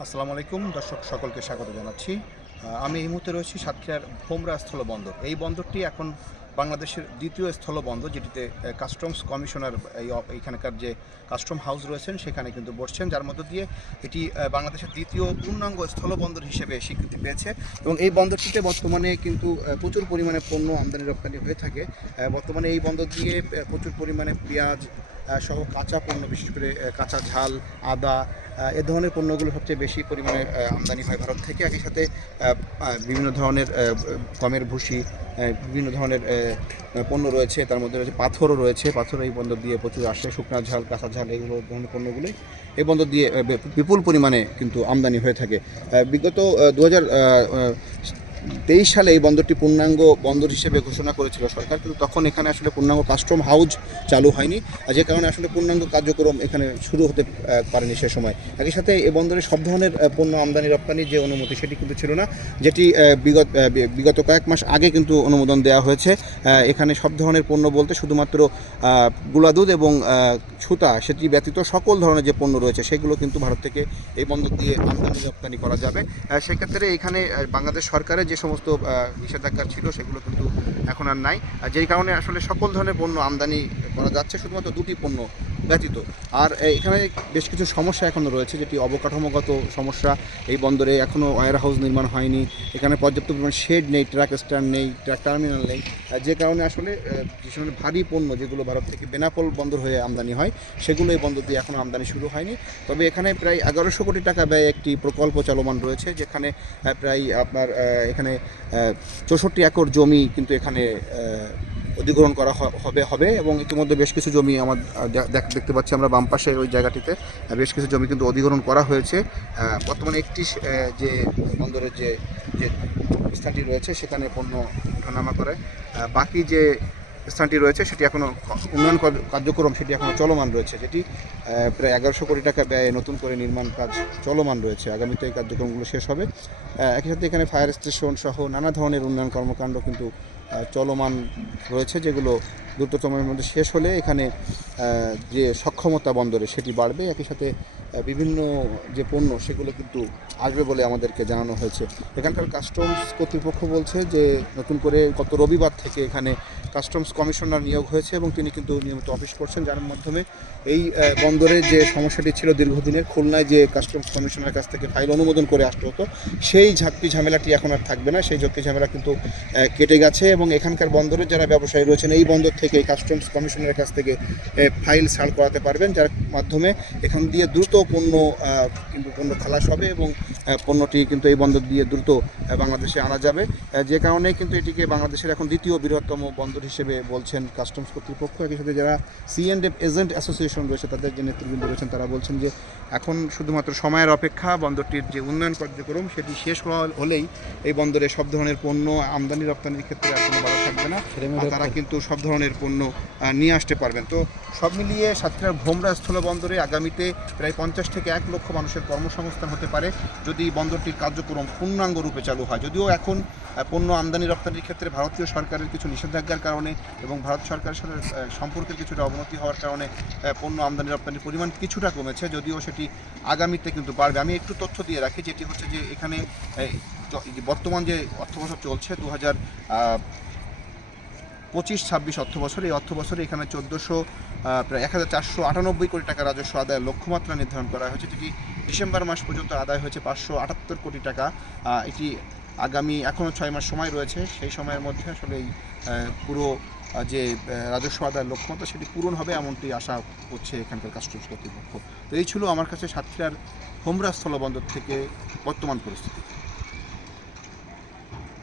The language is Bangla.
আসসালামু আলাইকুম দর্শক সকলকে স্বাগত জানাচ্ছি। আমি এই মুহূর্তে রয়েছি সাতক্ষীরার ভোমরা স্থলবন্দর। এই বন্দরটি এখন বাংলাদেশের দ্বিতীয় স্থলবন্দর, যেটিতে কাস্টমস কমিশনার এইখানকার যে কাস্টম হাউস রয়েছেন সেখানে কিন্তু বসছেন, যার মধ্য দিয়ে এটি বাংলাদেশের দ্বিতীয় পূর্ণাঙ্গ স্থলবন্দর হিসেবে স্বীকৃতি পেয়েছে। এবং এই বন্দরটিতে বর্তমানে কিন্তু প্রচুর পরিমাণে পণ্য আমদানি রপ্তানি হয়ে থাকে। বর্তমানে এই বন্দর দিয়ে প্রচুর পরিমাণে পেঁয়াজ সহ কাঁচা পণ্য, বিশেষ করে কাঁচা ঝাল, আদা, এ ধরনের পণ্যগুলো সবচেয়ে বেশি পরিমাণে আমদানি হয় ভারত থেকে। একই সাথে বিভিন্ন ধরনের গমের ভুসি, বিভিন্ন ধরনের পণ্য রয়েছে, তার মধ্যে রয়েছে পাথরও রয়েছে। পাথর এই বন্দর দিয়ে প্রচুর আসে, শুকনা ঝাল, কাঁচা ঝাল, এইগুলো ধরনের পণ্যগুলোই এই বন্দর দিয়ে বিপুল পরিমাণে কিন্তু আমদানি হয়ে থাকে। বিগত 2023 সালে এই বন্দরটি পূর্ণাঙ্গ বন্দর হিসেবে ঘোষণা করেছিল সরকার, কিন্তু তখন এখানে আসলে পূর্ণাঙ্গ কাস্টম হাউস চালু হয়নি, যে কারণে আসলে পূর্ণাঙ্গ কার্যক্রম এখানে শুরু হতে পারেনি সে সময়। একই সাথে এই বন্দরে সব ধরনের পণ্য আমদানি রপ্তানির যে অনুমতি সেটি কিন্তু ছিল না, যেটি বিগত কয়েক মাস আগে কিন্তু অনুমোদন দেওয়া হয়েছে। এখানে সব ধরনের পণ্য বলতে শুধুমাত্র গুঁড়া দুধ এবং সুতা, সেটি ব্যতীত সকল ধরনের যে পণ্য রয়েছে সেগুলো কিন্তু ভারত থেকে এই বন্দর দিয়ে আমদানি রপ্তানি করা যাবে। সেক্ষেত্রে এখানে বাংলাদেশ সরকারের যে সমস্ত নিষেধাজ্ঞা ছিল সেগুলো কিন্তু এখন আর নাই, যেই কারণে আসলে সকল ধরনের পণ্য আমদানি করা যাচ্ছে, শুধুমাত্র দুটি পণ্য ব্যতীত। আর এখানে বেশ কিছু সমস্যা এখনও রয়েছে, যেটি অবকাঠামোগত সমস্যা। এই বন্দরে এখনও ওয়্যার হাউস নির্মাণ হয়নি, এখানে পর্যাপ্ত পরিমাণ শেড নেই, ট্রাক স্ট্যান্ড নেই, ট্রাক টার্মিনাল নেই, যে কারণে আসলে যে সময় ভারী পণ্য যেগুলো ভারত থেকে বেনাপোল বন্দর হয়ে আমদানি হয় সেগুলো এই বন্দর দিয়ে এখনও আমদানি শুরু হয়নি। তবে এখানে প্রায় 1100 কোটি টাকা ব্যয়ে একটি প্রকল্প চলমান রয়েছে, যেখানে প্রায় আপনার এখানে 64 একর জমি কিন্তু এখানে অধিগ্রহণ করা হবে এবং ইতিমধ্যে বেশ কিছু জমি আমার দেখতে পাচ্ছি আমরা বাম পাশের ওই জায়গাটিতে বেশ কিছু জমি কিন্তু অধিগ্রহণ করা হয়েছে। বর্তমানে একটি যে বন্দরের যে স্থানটি রয়েছে সেখানে পণ্য ওঠানামা করে, বাকি যে স্থানটি রয়েছে সেটি এখনও উন্নয়ন কার্যক্রম সেটি এখনও চলমান রয়েছে, যেটি প্রায় 1100 কোটি টাকা ব্যয়ে নতুন করে নির্মাণ কাজ চলমান রয়েছে। আগামীতে এই কার্যক্রমগুলো শেষ হবে। একই সাথে এখানে ফায়ার স্টেশন সহ নানা ধরনের উন্নয়ন কর্মকাণ্ড কিন্তু চলমান রয়েছে, যেগুলো দ্রুত সময়ের মধ্যে শেষ হলে এখানে যে সক্ষমতা বন্দরে সেটি বাড়বে। একই সাথে বিভিন্ন যে পণ্য সেগুলো কিন্তু আসবে বলে আমাদেরকে জানানো হয়েছে। এখানকার কাস্টমস কর্তৃপক্ষ বলছে যে নতুন করে গত রবিবার থেকে এখানে কাস্টমস কমিশনার নিয়োগ হয়েছে এবং তিনি কিন্তু নিয়মিত অফিস করছেন, যার মাধ্যমে এই বন্দরে যে সমস্যাটি ছিল দীর্ঘদিনের, খুলনায় যে কাস্টমস কমিশনারের কাছ থেকে ফাইল অনুমোদন করে আসতে হতো, সেই ঝাঁকটি ঝামেলাটি এখন আর থাকবে না। সেই ঝাঁকটি ঝামেলা কিন্তু কেটে গেছে এবং এখানকার বন্দরের যারা ব্যবসায়ী রয়েছেন এই বন্দর থেকে কাস্টমস কমিশনারের কাছ থেকে ফাইল ছাড় করাতে পারবেন, যার মাধ্যমে এখান দিয়ে দ্রুত পণ্য খালাস হবে এবং পণ্যটি কিন্তু এই বন্দর দিয়ে দ্রুত বাংলাদেশে আনা যাবে, যে কারণে কিন্তু এটিকে বাংলাদেশের এখন দ্বিতীয় বৃহত্তম বন্দর হিসেবে বলছেন কাস্টমস কর্তৃপক্ষ। একই সাথে যারা C&F এজেন্ট অ্যাসোসিয়েশন রয়েছে তাদের যে নেতৃবৃন্দ রয়েছেন তারা বলছেন যে এখন শুধুমাত্র সময়ের অপেক্ষা, বন্দরটির যে উন্নয়ন কার্যক্রম সেটি শেষ হলেই এই বন্দরে সব ধরনের পণ্য আমদানি রপ্তানির ক্ষেত্রে আর কোনো বাধা থাকবে না, তারা কিন্তু সব ধরনের পণ্য নিয়ে আসতে পারবেন। তো সব মিলিয়ে সাতক্ষীরার ভোমরা স্থলবন্দরে আগামীতে প্রায় 50 থেকে 1 লক্ষ মানুষের কর্মসংস্থান হতে পারে যদি বন্দরটির কার্যক্রম পূর্ণাঙ্গ রূপে চালু হয়। যদিও এখন পণ্য আমদানি রপ্তানির ক্ষেত্রে ভারতীয় সরকারের কিছু নিষেধাজ্ঞার কারণে এবং ভারত সরকারের সাথে সম্পর্কের কিছুটা অবনতি হওয়ার কারণে পণ্য আমদানি রপ্তানির পরিমাণ কিছুটা কমেছে, যদিও সেটি আগামীতে কিন্তু বাড়বে। আমি একটু তথ্য দিয়ে রাখি, যেটি হচ্ছে যে এখানে বর্তমান যে অর্থবছর চলছে 2025-26 অর্থবছর, এই অর্থবছরে এখানে প্রায় 1498 কোটি টাকা রাজস্ব আদায়ের লক্ষ্যমাত্রা নির্ধারণ করা হয়েছে, যেটি ডিসেম্বর মাস পর্যন্ত আদায় হয়েছে 578 কোটি টাকা। এটি আগামী এখনও 6 মাস সময় রয়েছে, সেই সময়ের মধ্যে আসলে এই পুরো যে রাজস্ব আদায়ের লক্ষ্যমাত্রা সেটি পূরণ হবে এমনটি আশা করছে এখানকার কাস্টমস কর্তৃপক্ষ। তো এই ছিল আমার কাছে সাতক্ষীরার ভোমরা স্থলবন্দর থেকে বর্তমান পরিস্থিতি।